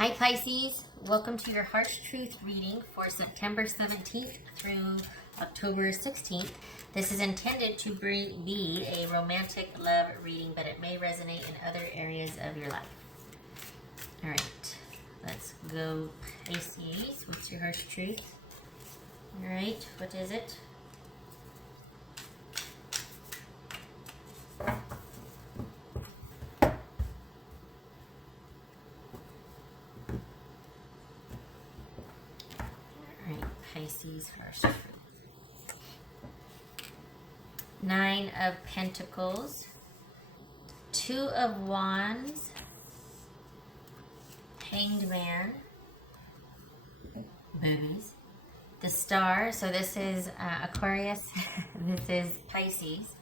Hi Pisces, welcome to your Heart's Truth reading for September 17th through October 16th. This is intended to be a romantic love reading, but it may resonate in other areas of your life. All right, let's go Pisces. What's your Heart's Truth? All right, what is it? Pisces first. Nine of Pentacles, Two of Wands, Hanged Man, boobies, the Star. So this is Aquarius. This is Pisces.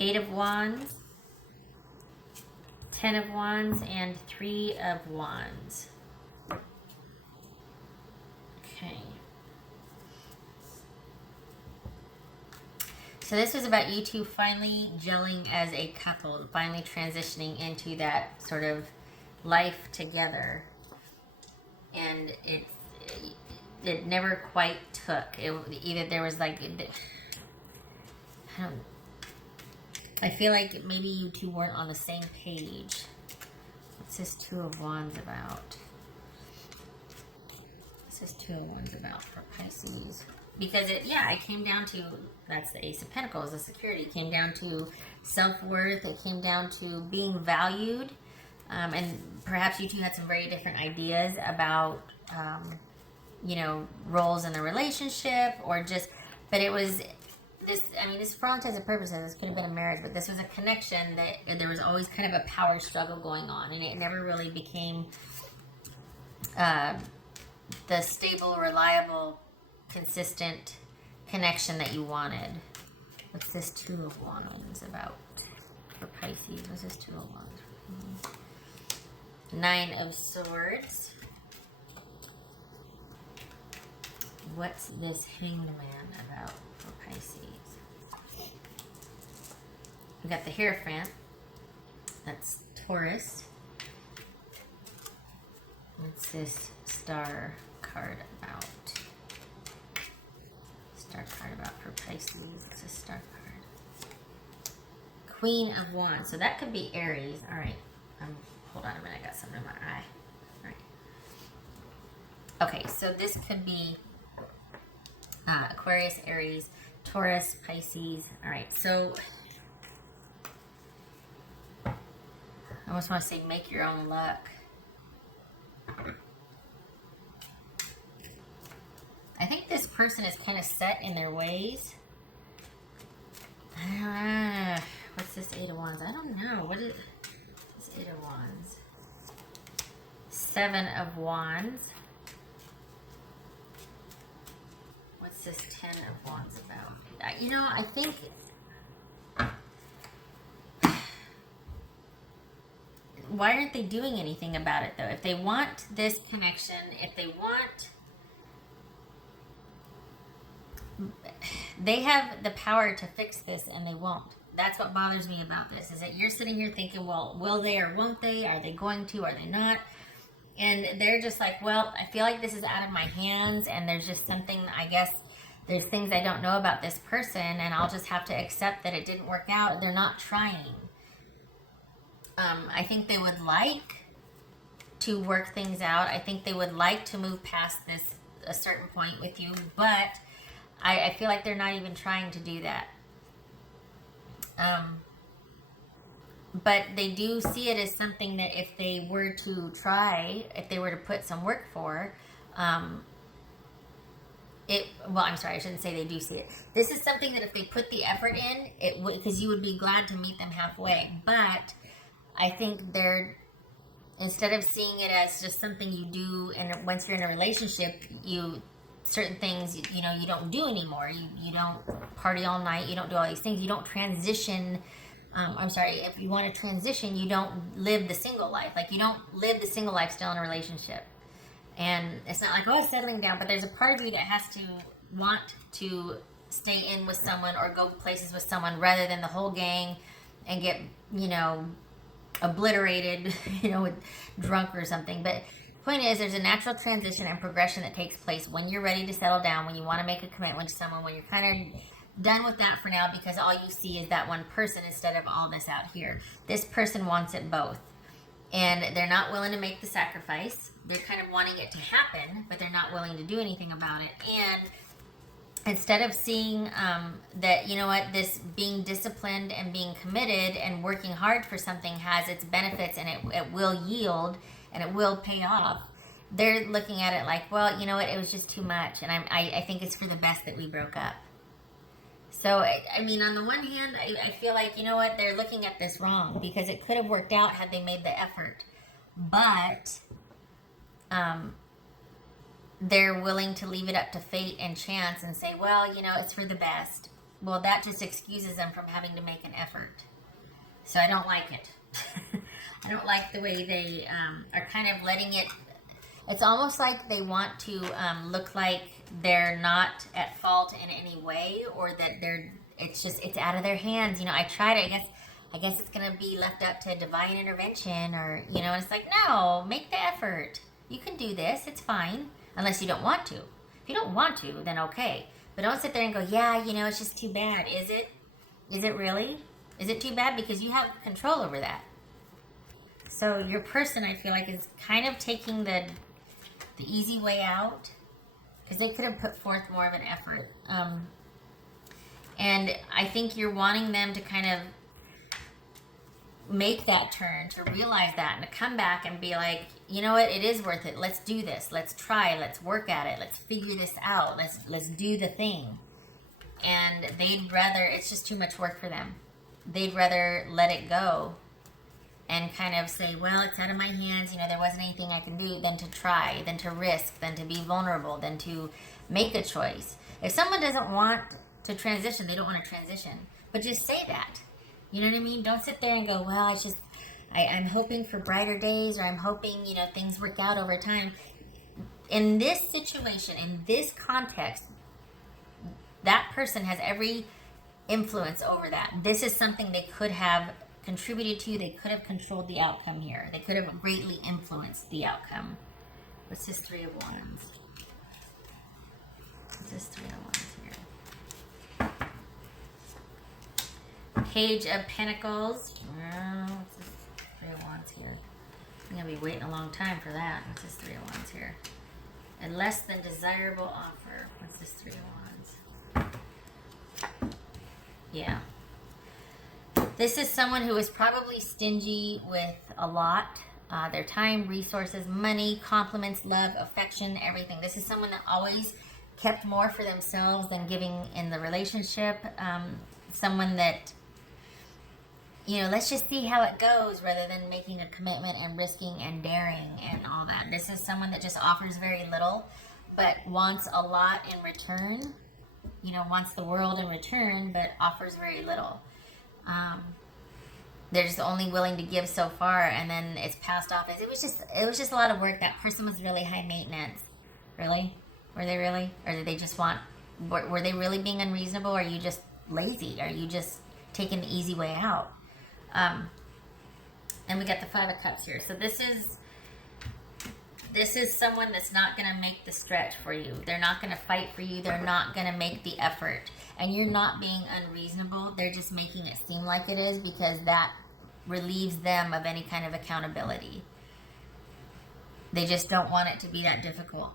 Eight of Wands, Ten of Wands, and Three of Wands. Okay. So this was about you two finally gelling as a couple, finally transitioning into that sort of life together. And it never quite took. Either there was like, I feel like maybe you two weren't on the same page. What's this Two of Wands about? This is Two of Wands about for Pisces, because it came down to, that's the Ace of Pentacles, the security. It came down to self-worth. It came down to being valued, and perhaps you two had some very different ideas about roles in the relationship, or just, but it was this, this for all intents and purposes, this could have been a marriage, but this was a connection that there was always kind of a power struggle going on, and it never really became the stable, reliable, consistent connection that you wanted. What's this Two of Wands about for Pisces? What's this Two of Wands? Nine of Swords. What's this Hanged Man about for Pisces? We got the Hierophant. That's Taurus. What's this Star card about? Star card about for Pisces. It's a Star card. Queen of Wands. So that could be Aries. All right. Hold on a minute. I got something in my eye. All right. Okay. So this could be Aquarius, Aries, Taurus, Pisces. All right. So I almost want to say make your own luck. I think this person is kind of set in their ways. What's this Eight of Wands? I don't know. What is this Eight of Wands? Seven of Wands. What's this Ten of Wands about? I think why aren't they doing anything about it, though? If they want this connection, they have the power to fix this, and they won't. That's what bothers me about this, is that you're sitting here thinking, well, will they or won't they? Are they going to? Are they not? And they're just like, well, I feel like this is out of my hands, and there's just something, I guess, there's things I don't know about this person, and I'll just have to accept that it didn't work out. They're not trying. I think they would like to work things out. I think they would like to move past this a certain point with you, but I feel like they're not even trying to do that. But they do see it as something that if they were to try, if they were to put some work for, well, I'm sorry, I shouldn't say they do see it. This is something that if they put the effort in, it would, because you would be glad to meet them halfway. But I think they're, instead of seeing it as just something you do, and once you're in a relationship, certain things, you don't do anymore. You don't party all night. You don't do all these things. You don't transition. If you want to transition, you don't live the single life. Like, you don't live the single life still in a relationship. And it's not like, oh, it's settling down. But there's a part of you that has to want to stay in with someone or go places with someone rather than the whole gang and get, obliterated, with drunk or something. But point is, there's a natural transition and progression that takes place when you're ready to settle down, when you want to make a commitment to someone, when you're kind of done with that for now because all you see is that one person instead of all this out here. This person wants it both. And they're not willing to make the sacrifice. They're kind of wanting it to happen, but they're not willing to do anything about it. And instead of seeing that, this being disciplined and being committed and working hard for something has its benefits and it will yield and it will pay off, they're looking at it like, well, it was just too much. And I think it's for the best that we broke up. So, on the one hand, I feel like, they're looking at this wrong because it could have worked out had they made the effort. But they're willing to leave it up to fate and chance and say, well, it's for the best. Well, that just excuses them from having to make an effort. So I don't like it. I don't like the way they are kind of letting it. It's almost like they want to look like they're not at fault in any way, or that it's out of their hands. I tried it. I guess it's gonna be left up to divine intervention, or and it's like, no, make the effort. You can do this. It's fine, unless you don't want to. If you don't want to, then okay. But don't sit there and go, yeah, it's just too bad. Is it? Is it really? Is it too bad? Because you have control over that. So your person, I feel like, is kind of taking the easy way out, because they could have put forth more of an effort. And I think you're wanting them to kind of make that turn, to realize that, and to come back and be like, you know what, it is worth it. Let's do this. Let's try. Let's work at it. Let's figure this out. Let's do the thing. And they'd rather, it's just too much work for them. They'd rather let it go and kind of say, well, it's out of my hands, there wasn't anything I can do, than to try, than to risk, than to be vulnerable, than to make a choice. If someone doesn't want to transition, they don't want to transition. But just say that. You know what I mean? Don't sit there and go, well, I'm hoping for brighter days, or I'm hoping, things work out over time. In this situation, in this context, that person has every influence over that. This is something they could have contributed to. They could have controlled the outcome here. They could have greatly influenced the outcome. What's this Three of Wands? What's this Three of Wands here? Page of Pentacles. What's this Three of Wands here? I'm going to be waiting a long time for that. What's this Three of Wands here? A less than desirable offer. What's this Three of Wands? Yeah. This is someone who is probably stingy with a lot. Their time, resources, money, compliments, love, affection, everything. This is someone that always kept more for themselves than giving in the relationship. Someone that, let's just see how it goes, rather than making a commitment and risking and daring and all that. This is someone that just offers very little, but wants a lot in return. Wants the world in return, but offers very little. They're just only willing to give so far, and then it's passed off as it was just a lot of work. That person was really high maintenance. Really? Were they really? Or did they just were they really being unreasonable? Or are you just lazy? Are you just taking the easy way out? And we got the Five of Cups here. So this is someone that's not going to make the stretch for you. They're not going to fight for you. They're not going to make the effort. And you're not being unreasonable. They're just making it seem like it is, because that relieves them of any kind of accountability. They just don't want it to be that difficult.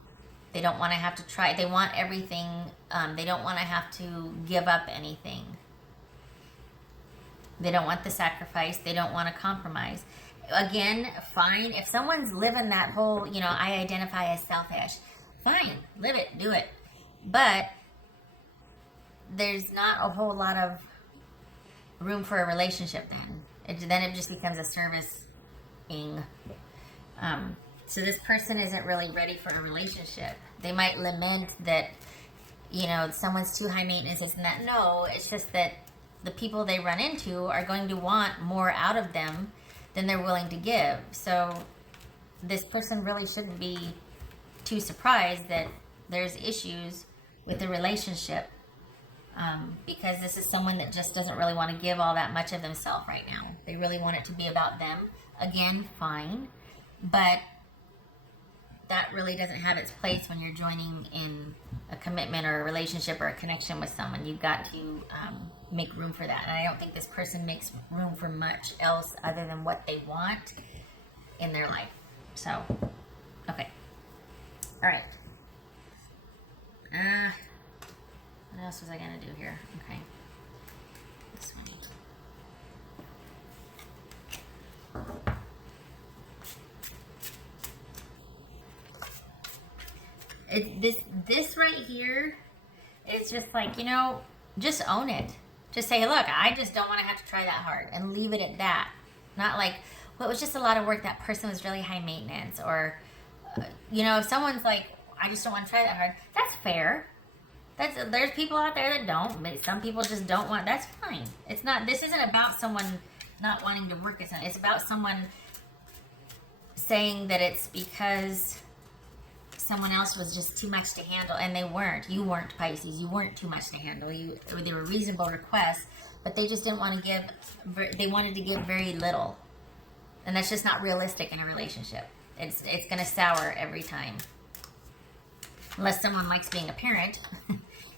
They don't want to have to try. They want everything. They don't want to have to give up anything. They don't want the sacrifice. They don't want to compromise. Again, fine. If someone's living that whole, I identify as selfish, fine, live it, do it. But there's not a whole lot of room for a relationship then. Then it just becomes a service-ing. So this person isn't really ready for a relationship. They might lament that, someone's too high maintenance, this and that. No, it's just that the people they run into are going to want more out of them than they're willing to give. So this person really shouldn't be too surprised that there's issues with the relationship, because this is someone that just doesn't really want to give all that much of themselves right now. They really want it to be about them. again, fine. But that really doesn't have its place when you're joining in a commitment or a relationship or a connection with someone. You've got to make room for that. And I don't think this person makes room for much else other than what they want in their life. So, okay. All right. What else was I going to do here? Okay. This one. This right here is just like, just own it. Just say, look, I just don't want to have to try that hard, and leave it at that. Not like, well, it was just a lot of work. That person was really high maintenance. Or, if someone's like, I just don't want to try that hard, that's fair. There's people out there that don't, but some people just don't want. That's fine. This isn't about someone not wanting to work at something. It's about someone saying that it's because someone else was just too much to handle, and they weren't. You weren't, Pisces. You weren't too much to handle. They were reasonable requests, but they just didn't want to give. They wanted to give very little, and that's just not realistic in a relationship. It's going to sour every time, unless someone likes being a parent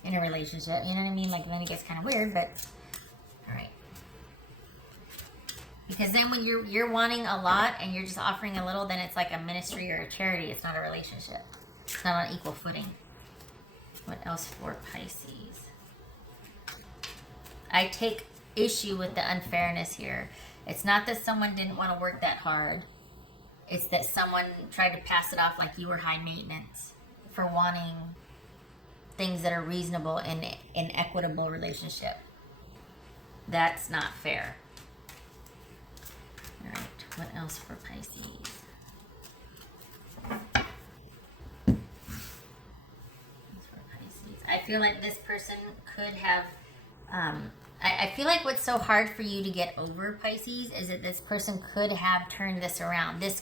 in a relationship. You know what I mean? Like, then it gets kind of weird. But all right. Because then when you're wanting a lot and you're just offering a little, then it's like a ministry or a charity. It's not a relationship. It's not on equal footing. What else for Pisces? I take issue with the unfairness here. It's not that someone didn't want to work that hard. It's that someone tried to pass it off like you were high maintenance for wanting things that are reasonable in an equitable relationship. That's not fair. All right, what else for Pisces? I feel like this person could have, I feel like what's so hard for you to get over, Pisces, is that this person could have turned this around. This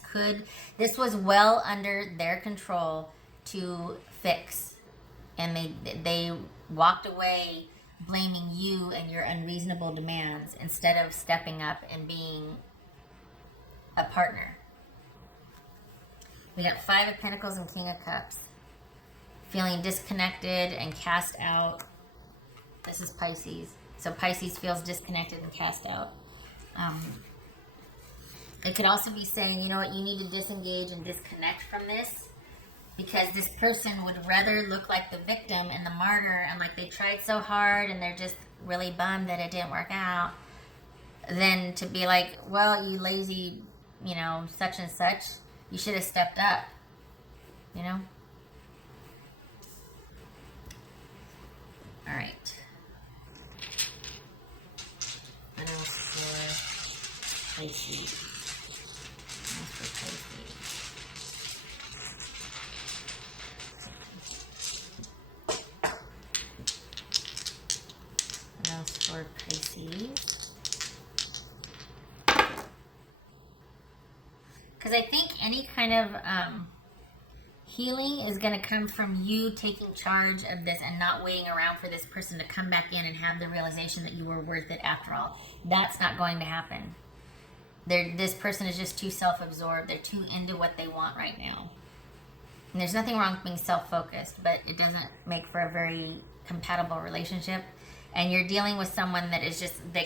was well under their control to fix. And they walked away blaming you and your unreasonable demands instead of stepping up and being a partner. We got 5 of Pentacles and King of Cups. Feeling disconnected and cast out. This is Pisces. So Pisces feels disconnected and cast out. It could also be saying, you know what, you need to disengage and disconnect from this, because this person would rather look like the victim and the martyr and like they tried so hard and they're just really bummed that it didn't work out, than to be like, well, you lazy, such and such, you should have stepped up, All right. What else for Pisces? What else for Pisces? Because I think any kind of healing is going to come from you taking charge of this and not waiting around for this person to come back in and have the realization that you were worth it after all. That's not going to happen. This person is just too self-absorbed. They're too into what they want right now. And there's nothing wrong with being self-focused, but it doesn't make for a very compatible relationship. And you're dealing with someone that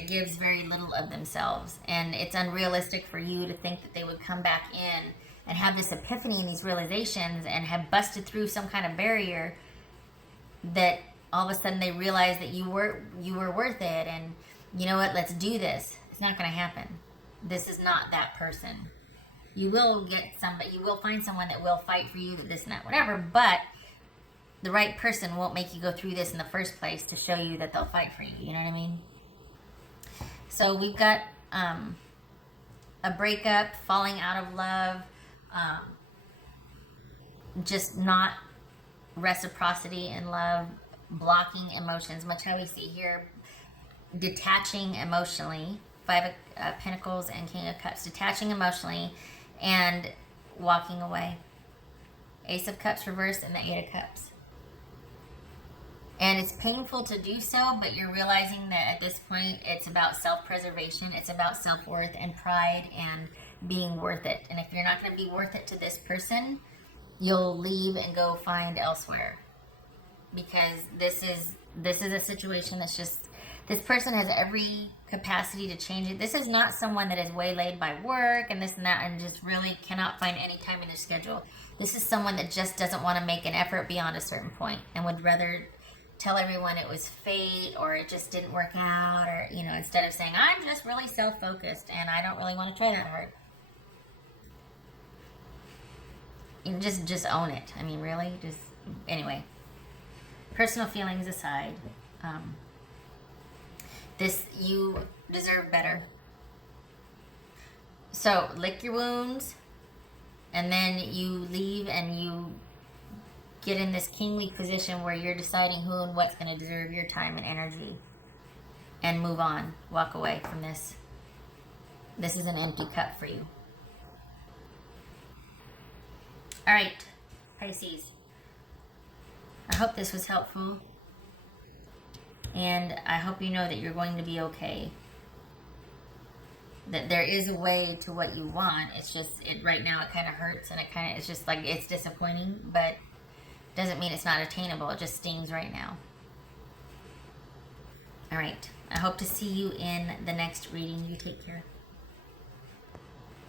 gives very little of themselves. And it's unrealistic for you to think that they would come back in and have this epiphany and these realizations and have busted through some kind of barrier, that all of a sudden they realize that you were worth it, and you know what, let's do this. It's not going to happen. This is not that person. You will find someone that will fight for you, that this and that, whatever, but the right person won't make you go through this in the first place to show you that they'll fight for you. You know what I mean? So we've got a breakup, falling out of love, just not reciprocity in love, blocking emotions, much how we see here, detaching emotionally, 5 of Pentacles and King of Cups, detaching emotionally and walking away. Ace of Cups reversed and the 8 of Cups. And it's painful to do so, but you're realizing that at this point it's about self-preservation, it's about self-worth and pride and being worth it. And if you're not going to be worth it to this person, you'll leave and go find elsewhere. Because this is a situation that's just, this person has every capacity to change it. This is not someone that is waylaid by work and this and that and just really cannot find any time in their schedule. This is someone that just doesn't want to make an effort beyond a certain point and would rather tell everyone it was fate or it just didn't work out, or, you know, instead of saying, I'm just really self-focused and I don't really want to try that hard. You know, just own it. I mean, really, just, anyway. Personal feelings aside, you deserve better. So lick your wounds, and then you leave and you get in this kingly position where you're deciding who and what's going to deserve your time and energy, and move on. Walk away from this. This is an empty cup for you. All right, Pisces. I hope this was helpful, and I hope you know that you're going to be okay. That there is a way to what you want. It's just, right now it kind of hurts, and it's just like, it's disappointing, but doesn't mean it's not attainable. It just stings right now. All right. I hope to see you in the next reading. You take care.